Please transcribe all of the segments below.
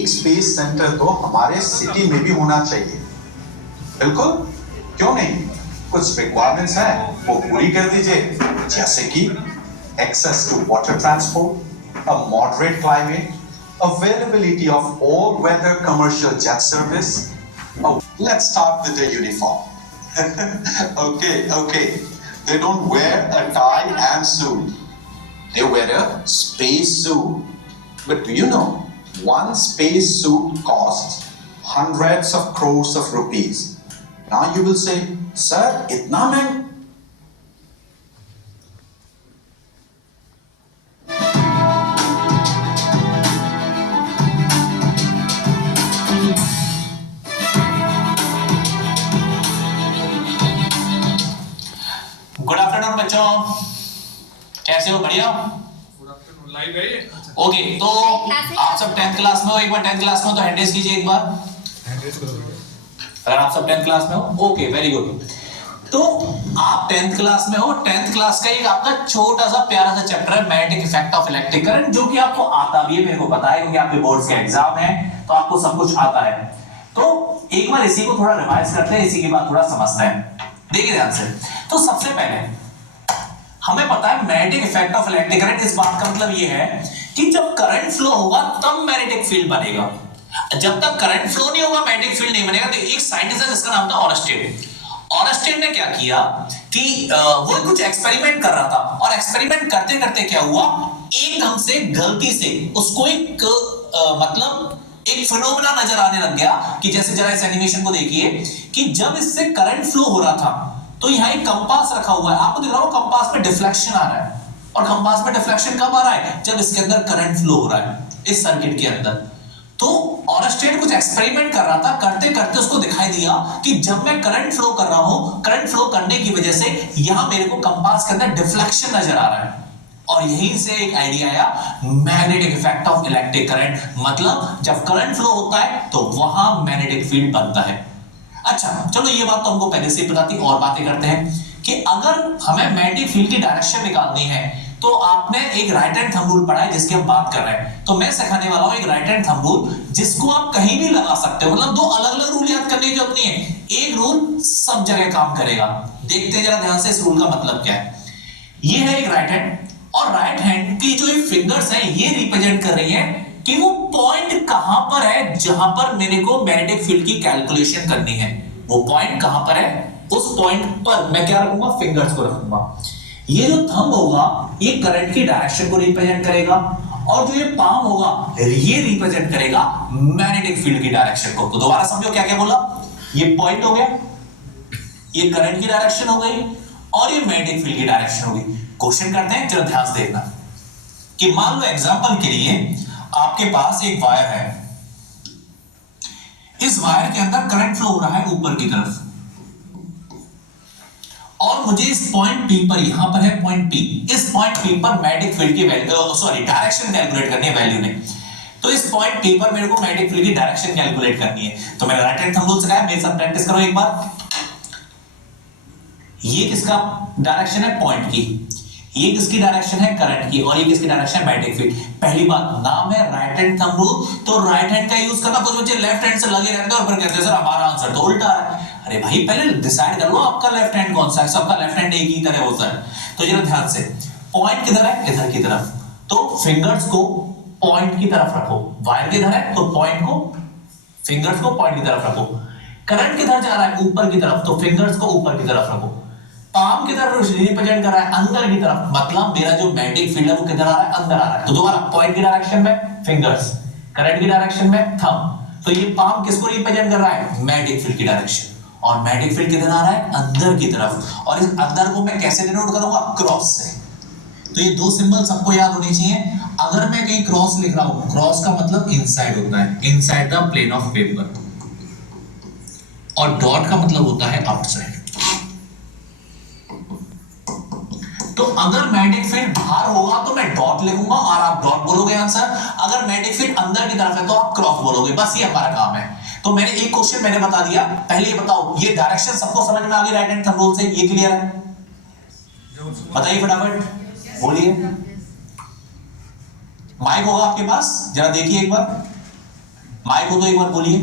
एक space centre तो हमारे सिटी में भी होना चाहिए। बिल्कुल, क्यों नहीं? कुछ रिक्वायरमेंट्स हैं वो पूरी कर दीजिए, जैसे कि access to water transport, a moderate climate, availability of all-weather commercial jet service. Oh, let's start with the uniform. Okay. They don't wear a tie and suit. They wear a space suit. But do you know, one space suit costs hundreds of crores of rupees. Now you will say, sir, itna महंगा? Good afternoon बच्चों, कैसे हो? बढ़िया। Live है ये। Okay, तो आप सब 10th क्लास में हो? एक बार 10th क्लास में हो तो हैंड रेज कीजिए एक बार। अगर आप सब 10th क्लास में हो, ओके, वेरी गुड। तो आप 10th क्लास में हो। 10th क्लास का एक आपका छोटा सा प्यारा सा चैप्टर है magnetic effect of electric current, जो कि आपको आता भी है, मेरे को पता है, क्योंकि आपके बोर्ड्स के एग्जाम है तो आपको सब कुछ आता है। तो एक बार इसी को थोड़ा रिवाइज करते हैं, इसी के बाद थोड़ा समझते हैं। देखिए ध्यान से। तो सबसे पहले हमें पता है magnetic effect of electric current, इस बात का मतलब ये है कि जब करंट फ्लो होगा तब मैग्नेटिक फील्ड बनेगा। जब तक करंट फ्लो नहीं होगा मैग्नेटिक फील्ड नहीं बनेगा। तो एक साइंटिस्ट है जिसका नाम था ऑरस्टेड। ऑरस्टेड ने क्या किया कि वो कुछ एक्सपेरिमेंट कर रहा था, और एक्सपेरिमेंट करते करते क्या हुआ, एकदम से गलती से उसको एक मतलब एक फिनोमेना नजर आने लग गया कि जैसे जरा इस एनिमेशन को देखिए कि जब इससे करंट फ्लो हो रहा था तो यहां एक कंपास रखा हुआ है, आपको दिख रहा हो कंपास में डिफ्लेक्शन आ रहा है। और कंपास में डिफ्लेक्शन कब आ रहा है? जब इसके अंदर करंट फ्लो हो रहा है, इस सर्किट के अंदर। तो ऑरस्टेड कुछ एक्सपेरिमेंट कर रहा था, करते करते उसको दिखाई दिया कि जब मैं करंट फ्लो कर रहा हूं, करंट फ्लो करने की वजह से यहां मेरे को कंपास के अंदर डिफ्लेक्शन नजर आ रहा है। और यहीं से एक आइडिया आया magnetic effect of electric current, मतलब जब करंट फ्लो होता है तो वहां मैग्नेटिक फील्ड बनता है। अच्छा, चलो ये बात तो हमको पहले से ही पता थी, और बातें करते हैं कि अगर हमें मैग्नेटिक फील्ड की डायरेक्शन निकालनी है तो आपने एक राइट हैंड थंब रूल पढ़ा है जिसकी हम बात कर रहे हैं। तो मैं सिखाने वाला हूं एक राइट हैंड थंब रूल जिसको आप कहीं भी लगा सकते हो। मतलब दो अलग अलग रूल याद करने की जरूरत नहीं है, एक रूल सब जगह काम करेगा। देखते हैं जरा ध्यान से इस रूल का मतलब क्या है। ये है एक राइट हैंड, और राइट हैंड की जो ये फिंगर्स हैं ये रिप्रेजेंट कर रही है कि वो पॉइंट कहां पर है जहां पर मेरे को मैग्नेटिक फील्ड की कैलकुलेशन करनी है। वो पॉइंट कहां पर है, उस पॉइंट पर मैं क्या रखूंगा, फिंगर्स को रखूंगा। ये जो थंब होगा ये करंट की डायरेक्शन को रिप्रेजेंट करेगा, और जो ये पाम होगा ये रिप्रेजेंट करेगा मैग्नेटिक फील्ड की डायरेक्शन को। तो दोबारा समझो क्या क्या बोला। ये पॉइंट हो गया, ये करंट की डायरेक्शन हो गई, और ये मैग्नेटिक फील्ड की डायरेक्शन हो गई। क्वेश्चन करते हैं, चलो ध्यान से देखना कि मान लो एग्जांपल के लिए आपके पास एक वायर है, इस वायर के अंदर करंट फ्लो हो रहा है ऊपर की तरफ, और मुझे इस पॉइंट P पर, यहां पर है पॉइंट P, इस पॉइंट P पर मैग्नेटिक फील्ड की डायरेक्शन कैलकुलेट करनी है वैल्यू ने। तो इस पॉइंट P पर मेरे को मैग्नेटिक फील्ड की डायरेक्शन कैलकुलेट करनी है। तो मैंने राइट हैंड थंब रूल सिखाया, मेरे साथ प्रैक्टिस करो एक बार। ये किसका डायरेक्शन है, पॉइंट की। ये किसकी डायरेक्शन है, करंट की। और ये किसकी डायरेक्शन है, मैग्नेटिक फील्ड। पहली बात, नाम है राइट हैंड थंब रूल, तो राइट हैंड का यूज करना। कुछ बच्चे लेफ्ट हैंड से लगे रहते हैं और फिर कहते हैं सर हमारा आंसर तो उल्टा है। अरे भाई पहले डिसाइड कर लो आपका लेफ्ट हैंड कौन सा है। सबका लेफ्ट हैंड एक ही तरह होता है। तो जरा ध्यान से, पॉइंट किधर है, इधर की तरफ, तो फिंगर्स को पॉइंट की तरफ रखो। वायर किधर है, तो पॉइंट को, फिंगर्स को पॉइंट की तरफ रखो। करंट किधर जा रहा है, ऊपर की तरफ, तो फिंगर्स को ऊपर की तरफ रखो। पाम की तरफ रिप्रेजेंट कर रहा है अंदर की तरफ, मतलब मेरा जो मैग्नेटिक फील्ड है वो किधर आ रहा है, अंदर आ रहा है। तो दोबारा, पॉइंट की डायरेक्शन में फिंगर्स, करंट की डायरेक्शन में थंब। तो ये पाम किसको रिप्रेजेंट कर रहा है, मैग्नेटिक फील्ड की डायरेक्शन। और मैग्नेटिक फील्ड किधर आ रहा है, अंदर की तरफ। और इस अंदर को मैं कैसे डिनोट करूंगा, क्रॉस से। तो ये दो सिंबल सबको याद होने चाहिए। अगर मैं कहीं क्रॉस लिख रहा हूं, क्रॉस का मतलब इनसाइड होता है, inside the plane of paper, और डॉट का मतलब होता है आउटसाइड। तो अगर मैग्नेटिक फील्ड बाहर होगा तो मैं डॉट लिखूंगा और आप डॉट बोलोगे आंसर। अगर मैग्नेटिक फील्ड अंदर की तरफ है तो आप क्रॉस बोलोगे। बस ये हमारा काम है। तो मैंने एक क्वेश्चन मैंने बता दिया। पहले ये बताओ, ये डायरेक्शन सबको समझ में आ गई राइट हैंड थंब रूल से, ये क्लियर है? बताइए फटाफट, बोलिए। माइक होगा आपके पास, जरा देखिए एक बार। माइक हो तो एक बार बोलिए।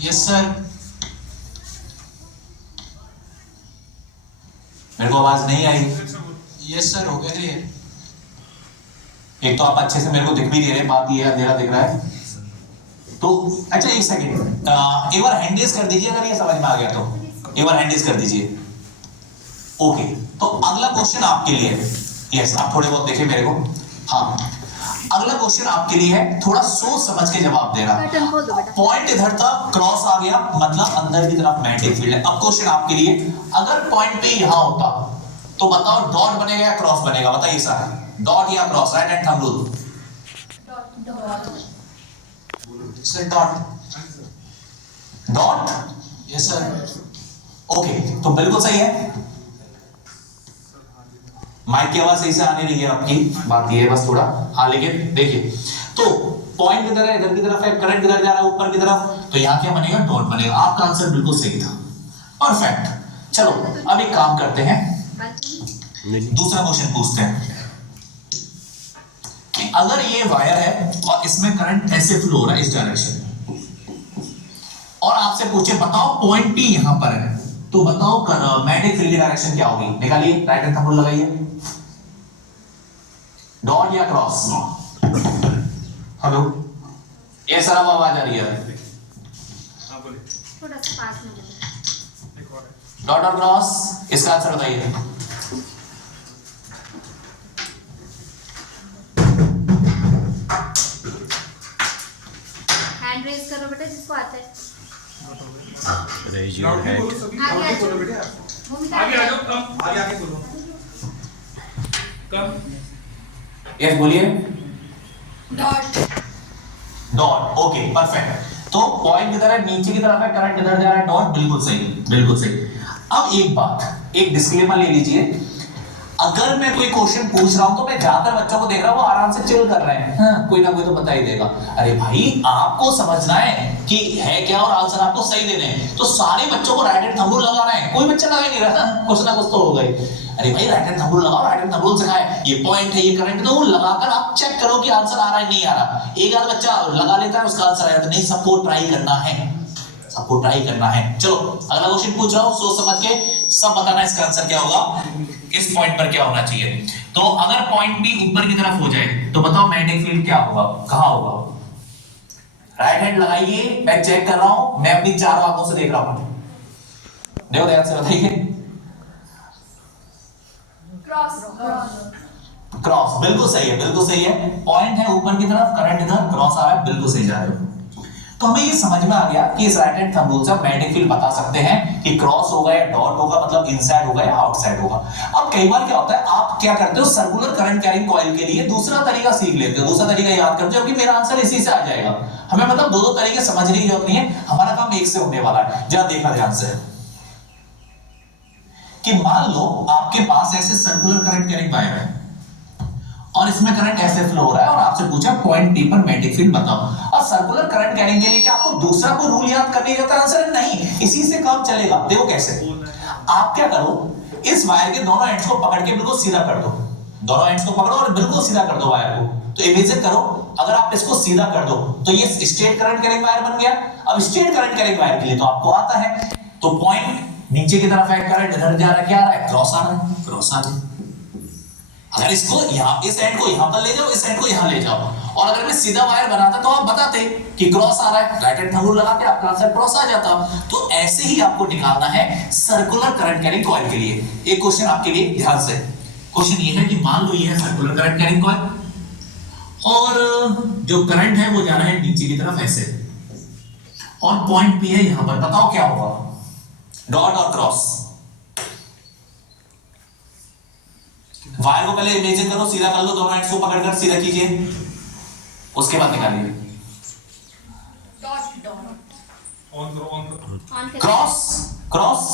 Yes sir. मेरे को आवाज नहीं आई। यस सर, हो गया क्लियर। एक तो आप अच्छे से मेरे को दिख भी नहीं रहे, बात ये अंधेरा दिख रहा है तो। अच्छा एक सेकेंड, एक बार हैंड रेज कर दीजिए अगर ये समझ में आ गया तो। एक बार हैंड रेज कर दीजिए। ओके, तो अगला क्वेश्चन आपके लिए है। यस, आप थोड़े बहुत देखिए मेरे को। हाँ, अगला क्वेश्चन आपके लिए है, थोड़ा सोच समझ के जवाब देना। पॉइंट इधर था, क्रॉस आ गया, मतलब अंदर की तरफ मैग्नेटिक फील्ड है। अब क्वेश्चन आपके लिए, अगर पॉइंट पे यहां होता तो बताओ डॉट बनेगा या क्रॉस बनेगा? बताइए सर, डॉट या cross? Right hand thumb rule. Sir dot. Dot? Yes sir. Okay, तो बिल्कुल सही है। माइक की आवाज सही से आने नहीं है आपकी, बात ये है बस थोड़ा। हाँ, लेकिन देखिए, तो पॉइंट किधर है? इधर की तरफ है, करंट किधर जा रहा है? ऊपर की तरफ। तो यहां क्या बनेगा? डॉट बनेगा। आपका आंसर बिल्कुल सही था, परफेक्ट। चलो अब एक काम करते हैं, दूसरा क्वेश्चन पूछते हैं कि अगर ये वायर है और इसमें करंट ऐसे फ्लो हो रहा है इस डायरेक्शन, और आपसे पूछे बताओ पॉइंट P यहां पर है, तो बताओ मैग्नेटिक फील्ड की डायरेक्शन क्या होगी? निकालिए, राइट हैंड थंब रूल लगाइए। डॉट या क्रॉस? हेलो, ये सर अब आवाज आ रही है? हाँ बोलिए। थोड़ा सा पास में जाओ। एक और है। डॉट और क्रॉस, इसका आंसर बताइए। हैंड रेज करो बेटा जिसको आता है। Raise your loudly hand. बोलो सभी। आगे लाउडली आ बोलो जाओ। बेटा। भूमिका आगे आ जाओ, कम आगे आके बोलो। कम। यस बोलिए। डॉट। Dot, okay perfect. तो पॉइंट किधर है? नीचे की तरफ है, करंट इधर जा रहा है, डॉट। बिल्कुल सही, बिल्कुल सही। अब एक बात, एक डिस्क्लेमर ले लीजिए। अगर मैं कोई क्वेश्चन पूछ रहा हूं तो मैं ज्यादातर बच्चों को देख रहा हूं वो आराम से चिल कर रहे हैं। हाँ, कोई ना कोई तो बता ही देगा। अरे भाई, आपको समझना है कि है क्या और आंसर आपको सही देने हैं। तो सारे बच्चों को राइट हैंड थंब रूल लगाना है, कोई बच्चा लगा ही नहीं रहा। कुछ ना कुछ तो होगा ही। अरे भाई, राइट हैंड थंब रूल लगाओ, राइट हैंड थंब रूल सिखाए। ये पॉइंट है, ये करंट है, तो वो लगाकर आप चेक करो कि आंसर आ रहा है नहीं आ रहा। एक आध बच्चा लगा लेता है, उसका आंसर आ जाता है। नहीं, सबको ट्राई करना है, सबको ट्राई करना है। चलो अगला क्वेश्चन पूछ रहा हूं, सोच समझ के सब बताना इसका आंसर क्या होगा, इस पॉइंट पर क्या होना चाहिए। तो अगर पॉइंट P ऊपर की तरफ हो जाए तो बताओ मैग्नेटिक फील्ड क्या होगा, कहां होगा? राइट हैंड लगाइए, मैं चेक कर रहा हूं, मैं अपनी चार आंखों से देख रहा हूं। देखो ध्यान से बताइए। क्रॉस। क्रॉस, बिल्कुल सही है, बिल्कुल सही है। पॉइंट है ऊपर की तरफ, करंट इधर, क्रॉस आ रहा है, बिल्कुल सही जा रहे हो। तो हमें ये समझ में आ गया कि इस राइट हैंड थंब रूल से आप मैग्नेटिक फील्ड बता सकते हैं कि क्रॉस होगा या डॉट होगा, मतलब इनसाइड होगा या आउटसाइड होगा। अब कई बार क्या होता है, आप क्या करते हो, सर्कुलर करंट कैरिंग कॉइल के लिए दूसरा तरीका सीख लेते हो, दूसरा तरीका याद करते हो कि मेरा आंसर इसी से आ जाएगा। हमें मतलब दो तरीके समझने की जरूरत नहीं है, हमारा काम एक से होने वाला है। जरा देखना ध्यान से कि मान लो आपके पास ऐसे सर्कुलर करंट कैरिंग वायर है और इसमें करंट ऐसे फ्लो हो रहा है, और आपसे पूछा पॉइंट P पर मैग्नेटिक फील्ड बताओ। और सर्कुलर करंट कैरिंग के लिए क्या आपको दूसरा कोई रूल याद करने का आंसर नहीं, इसी से काम चलेगा। देखो कैसे, आप क्या करो, इस वायर के दोनों एंड्स को पकड़ के बिल्कुल सीधा कर दो। दोनों एंड्स को पकड़ो और बिल्कुल सीधा कर दो वायर को। तो इमेजिन करो, अगर आप इसको सीधा कर दो तो ये स्ट्रेट करंट कैरिंग वायर बन गया। अब स्ट्रेट करंट कैरिंग वायर के लिए तो आपको आता है, तो पॉइंट नीचे की तरफ है, करंट इधर जा रहा है, क्या आ रहा है? क्रॉस आ रहा है, क्रॉस आ रहा है। अगर इसको यहां, इस एंड को यहां पर ले जाओ, इस एंड को यहां ले जाओ, और अगर मैं सीधा वायर बनाता तो आप बताते कि क्रॉस आ रहा है, राइट हैंड थंब रूल लगा के आपका आंसर क्रॉस आ जाता। तो ऐसे ही आपको निकालना है सर्कुलर करंट कैरिंग कॉइल के लिए। एक क्वेश्चन आपके लिए, ध्यान से। क्वेश्चन ये है कि मान लो ये है सर्कुलर करंट कैरिंग कॉइल, और जो करंट है वो जा रहा है नीचे की तरफ ऐसे, और पॉइंट P है यहां पर। बताओ क्या होगा, डॉट और क्रॉस? वायर को पहले इमेजिन करो, सीधा कर लो, दोनों एंड्स को पकड़कर सीधा कीजिए, उसके बाद निकालिए। डॉट। ऑन करो, ऑन करो। क्रॉस, क्रॉस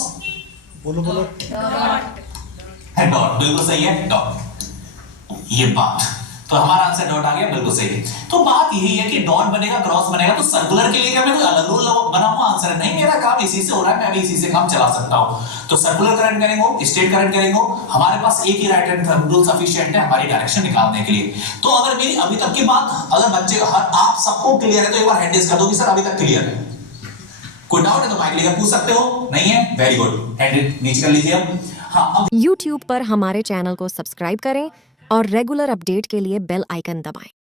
बोलो बोलो। डॉट। है, डॉट, बिल्कुल सही है, डॉट। ये बात तो हमारा आंसर डॉट आ गया, बिल्कुल सही है। तो बात यही है कि डॉट बनेगा, क्रॉस बनेगा, तो सर्कुलर के लिए क्या मैं कोई अलग रूल बना हुआ आंसर नहीं, मेरा काम इसी से हो रहा है, मैं भी इसी से काम चला सकता हूं। तो सर्कुलर करंट करेंगे, स्ट्रेट करंट करेंगे, हमारे पास एक ही राइट हैंड रूल सफिशिएंट है हमारी डायरेक्शन निकालने के लिए। तो अगर मेरी अभी तक की बात, अगर बच्चे आप सबको क्लियर है तो एक बार हैंड रेज कर दो कि सर अभी तक क्लियर है। कोई डाउट है तो माइक लेकर पूछ सकते हो, नहीं है वेरी गुड, हैंड नीचे कर लीजिए अब। हाँ, अब YouTube पर हमारे चैनल को सब्सक्राइब करें और रेगुलर अपडेट के लिए बेल आइकन दबाएं।